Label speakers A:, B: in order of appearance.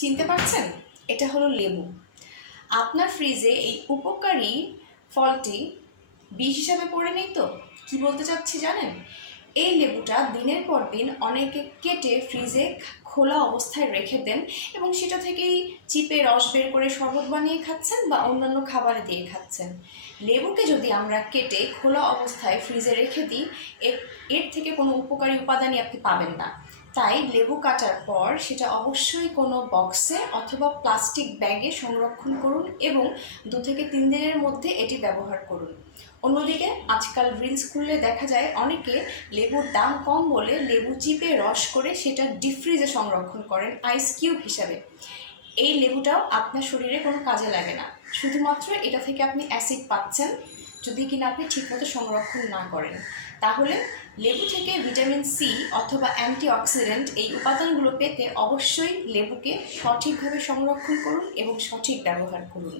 A: চিনতে পারছেন? এটা হলো লেবু। আপনার ফ্রিজে এই উপকারী ফলটি বিষ হিসাবে পড়ে নেই তো? কি বলতে চাচ্ছি জানেন? এই লেবুটা দিনের পর দিন অনেকে কেটে ফ্রিজে খোলা অবস্থায় রেখে দেন এবং সেটা থেকেই চিপে রস বের করে শরবত বানিয়ে খাচ্ছেন বা অন্যান্য খাবারে দিয়ে খাচ্ছেন। লেবুকে যদি আমরা কেটে খোলা অবস্থায় ফ্রিজে রেখে দিই এর থেকে কোনো উপকারী উপাদানই আপনি পাবেন না। তাই লেবু কাটার পর সেটা অবশ্যই কোনো বক্সে অথবা প্লাস্টিক ব্যাগে সংরক্ষণ করুন এবং দু থেকে তিন দিনের মধ্যে এটি ব্যবহার করুন। অন্যদিকে আজকাল রিলস খুললে দেখা যায় অনেকে লেবুর দাম কম বলে লেবু চিপে রস করে সেটা ডিপ ফ্রিজে সংরক্ষণ করেন আইস কিউব হিসাবে। এই লেবুটাও আপনার শরীরে কোনো কাজে লাগে না। শুধুমাত্র এটা থেকে আপনি অ্যাসিড পাচ্ছেন। যদি কিনা আপনি ঠিকমতো সংরক্ষণ না করেন, তাহলে লেবু থেকে ভিটামিন সি অথবা অ্যান্টিঅক্সিডেন্ট এই উপাদানগুলো পেতে অবশ্যই লেবুকে সঠিকভাবে সংরক্ষণ করুন এবং সঠিক ব্যবহার করুন।